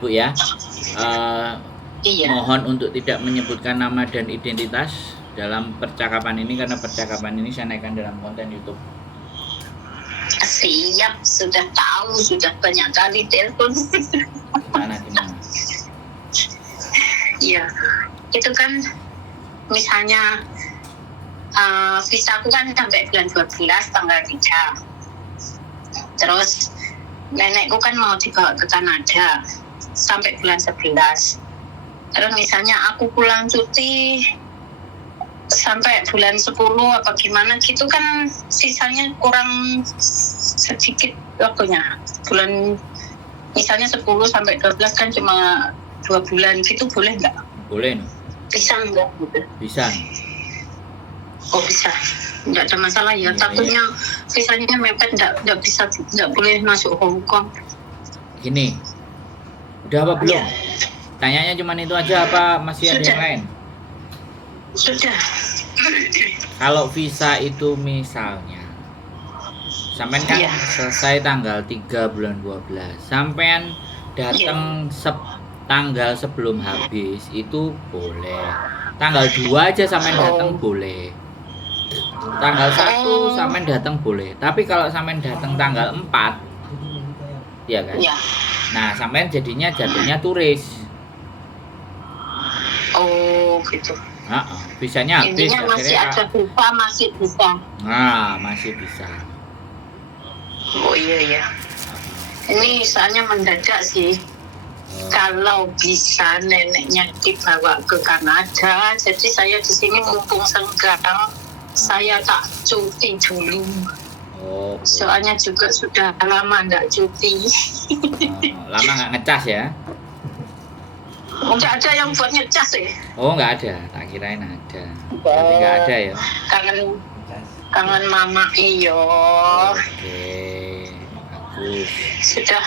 Bu ya, Iya. mohon untuk tidak menyebutkan nama dan identitas dalam percakapan ini karena percakapan ini saya naikkan dalam konten YouTube. Siap, sudah tahu, sudah banyak kali telepon. Gimana? Iya, itu kan misalnya visa aku kan sampai bulan 12 tanggal 3. Terus nenekku kan mau dibawa ke Kanada sampai bulan 11. Terus misalnya aku pulang cuti sampai bulan 10 apa gimana gitu kan sisanya kurang sedikit waktunya. Bulan misalnya 10 sampai 12 kan cuma 2 bulan gitu, boleh nggak? Boleh, no? Bisa nggak gitu? Bisa. Oh bisa, nggak ada masalah ya. Takutnya visanya mepet, nggak bisa, nggak boleh masuk Hong Kong. Gini, udah apa belum? Tanyanya cuma itu aja apa masih ada yang lain? Sudah. Kalau visa itu misalnya sampean kan selesai tanggal 3 bulan 12, sampean datang tanggal sebelum habis itu boleh. Tanggal 2 aja sampean datang boleh. Tanggal 1 sampean datang boleh. Tapi kalau sampean datang tanggal 4, ya kan? Ya. Nah, sampean jadinya turis. Oh, gitu. Visanya habis. Intinya masih ada visa, masih bisa. Nah, masih bisa. Oh iya. Ini soalnya mendadak sih. Kalau bisa neneknya dibawa ke Kanada, jadi saya di sini mumpung senggang, saya tak cuti dulu. Oh. Soalnya juga sudah lama nggak cuti. Lama nggak ngecas ya? Nggak ada yang buat ngecas ya? Oh, nggak ada. Tak kirain ada. Tapi nggak ada ya? Kangen mama iyo. Oke, bagus. Sudah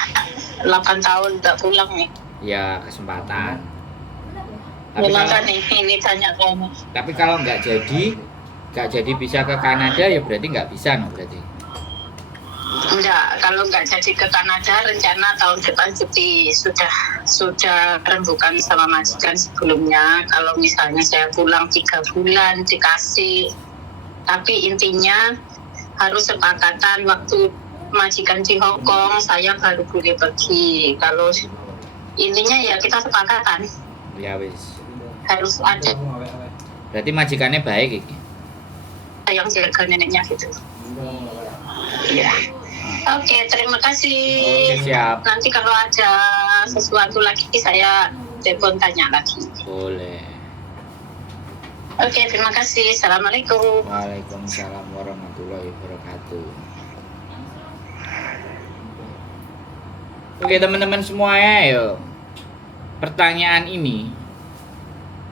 8 tahun nggak pulang nih. Ya, kesempatan. Ini tanya kamu. Tapi kalau nggak jadi bisa ke Kanada ya berarti nggak bisa, no, berarti. Enggak, kalau nggak jadi ke Kanada, rencana tahun depan cuti sudah rembukan sama majikan sebelumnya. Kalau misalnya saya pulang 3 bulan dikasih, tapi intinya harus sepakatan waktu majikan di Hong Kong saya baru boleh pergi. Kalau intinya ya kita sepakatan. Ya wis. Harus ada. Berarti majikannya baik iki. Yang jaga neneknya gitu. Iya. Oke, terima kasih. Oke, siap. Nanti kalau ada sesuatu lagi saya telepon tanya lagi. Boleh. Oke, terima kasih. Assalamualaikum. Waalaikumsalam warahmatullahi wabarakatuh. Oke teman-teman semuanya, yuk. Pertanyaan ini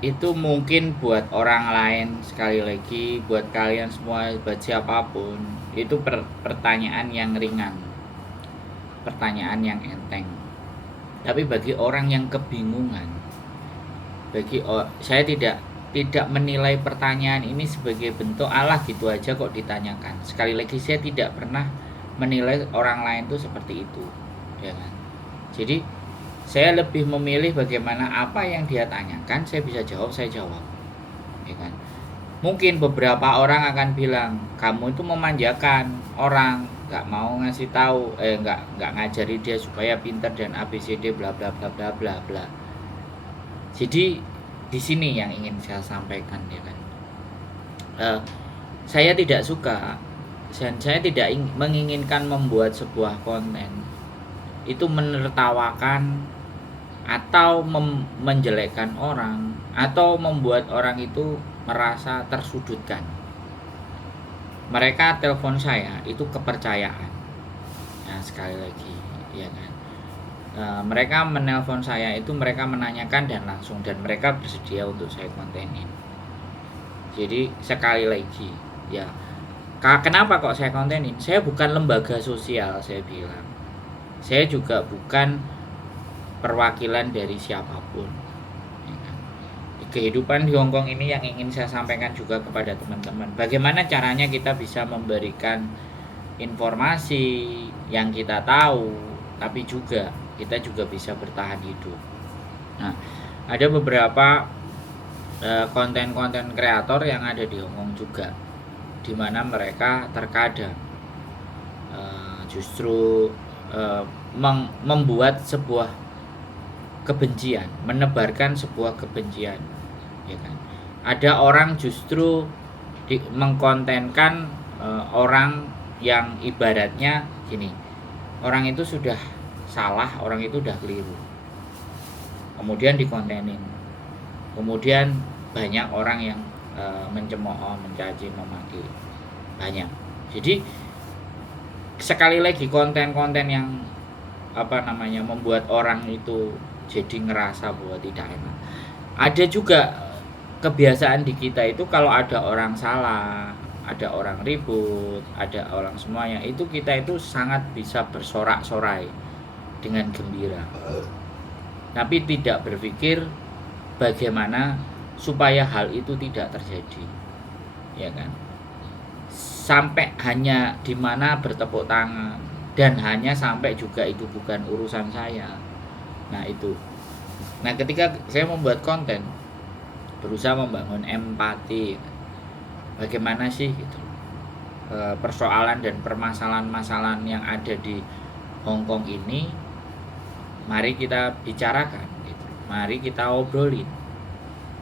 itu mungkin buat orang lain, sekali lagi buat kalian semua, buat siapapun, itu pertanyaan yang ringan, pertanyaan yang enteng. Tapi bagi orang yang kebingungan, saya tidak menilai pertanyaan ini sebagai bentuk Allah gitu aja kok ditanyakan. Sekali lagi saya tidak pernah menilai orang lain itu seperti itu, ya kan? Jadi saya lebih memilih bagaimana apa yang dia tanyakan saya bisa jawab, saya jawab, ya kan? Mungkin beberapa orang akan bilang kamu itu memanjakan orang, nggak mau ngasih tahu, nggak ngajari dia supaya pintar dan ABCD bla bla bla bla bla bla. Jadi di sini yang ingin saya sampaikan, ya kan? Saya tidak suka dan saya tidak menginginkan membuat sebuah konten itu menertawakan atau menjelekkan orang atau membuat orang itu merasa tersudutkan. Mereka telepon saya itu kepercayaan. Nah, sekali lagi, ya kan. Mereka menelpon saya itu mereka menanyakan dan langsung, dan mereka bersedia untuk saya kontenin. Jadi sekali lagi, ya, kenapa kok saya kontenin? Saya bukan lembaga sosial, saya bilang. Saya juga bukan perwakilan dari siapapun. Kehidupan di Hongkong ini yang ingin saya sampaikan juga kepada teman-teman. Bagaimana caranya kita bisa memberikan informasi yang kita tahu, tapi juga kita juga bisa bertahan hidup. Nah, ada beberapa konten-konten kreator yang ada di Hongkong juga, di mana mereka terkadang justru membuat sebuah kebencian, menebarkan sebuah kebencian, ya kan. Ada orang justru mengkontenkan orang yang ibaratnya gini, orang itu sudah salah, orang itu udah keliru, kemudian dikontenin, kemudian banyak orang yang mencemooh, mencaci, memaki, banyak. Jadi sekali lagi konten-konten yang membuat orang itu jadi ngerasa bahwa tidak enak. Ada juga kebiasaan di kita itu kalau ada orang salah, ada orang ribut, ada orang semuanya, itu kita itu sangat bisa bersorak-sorai dengan gembira, tapi tidak berpikir bagaimana supaya hal itu tidak terjadi, ya kan. Sampai hanya dimana bertepuk tangan, dan hanya sampai juga itu bukan urusan saya. Nah itu. Nah ketika saya membuat konten, berusaha membangun empati, bagaimana sih gitu persoalan dan permasalahan-masalahan yang ada di Hongkong ini, mari kita bicarakan gitu. Mari kita obrolin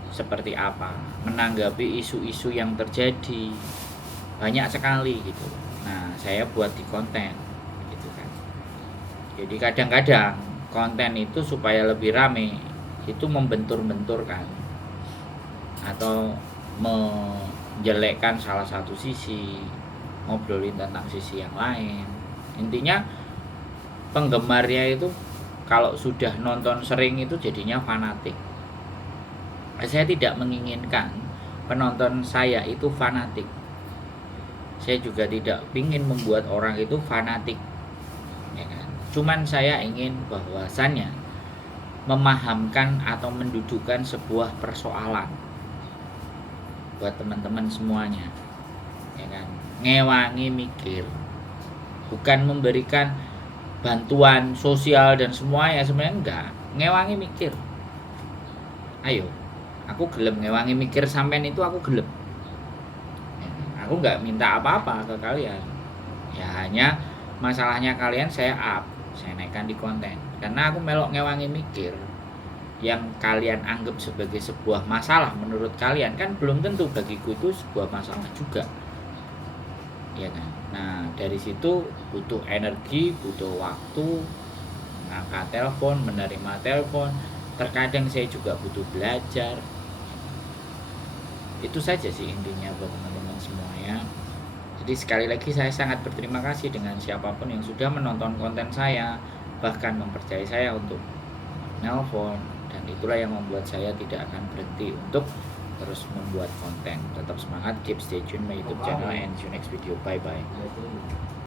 seperti apa menanggapi isu-isu yang terjadi, banyak sekali gitu. Nah saya buat di konten gitu kan. Jadi kadang-kadang konten itu supaya lebih rame itu membentur-benturkan atau menjelekkan salah satu sisi, ngobrolin tentang sisi yang lain. Intinya penggemarnya itu kalau sudah nonton sering itu jadinya fanatik. Saya tidak menginginkan penonton saya itu fanatik. Saya juga tidak ingin membuat orang itu fanatik, ya kan? Cuman saya ingin bahwasannya memahamkan atau mendudukkan sebuah persoalan buat teman-teman semuanya, ya kan? Ngewangi mikir, bukan memberikan bantuan sosial dan semuanya, sebenarnya enggak. Ngewangi mikir. Ayo, aku gelem ngewangi mikir sampean itu, aku gelem. Aku nggak minta apa-apa ke kalian, ya hanya masalahnya kalian saya naikkan di konten, karena aku melok ngewangi mikir yang kalian anggap sebagai sebuah masalah menurut kalian kan belum tentu bagiku itu sebuah masalah juga, ya kan. Nah dari situ butuh energi, butuh waktu, ngangkat telepon, menerima telepon, terkadang saya juga butuh belajar. Itu saja sih intinya buat teman-teman semuanya. Jadi sekali lagi saya sangat berterima kasih dengan siapapun yang sudah menonton konten saya, bahkan mempercayai saya untuk nelpon, dan itulah yang membuat saya tidak akan berhenti untuk terus membuat konten. Tetap semangat, keep stay tune my YouTube channel, and see you next video. Bye bye.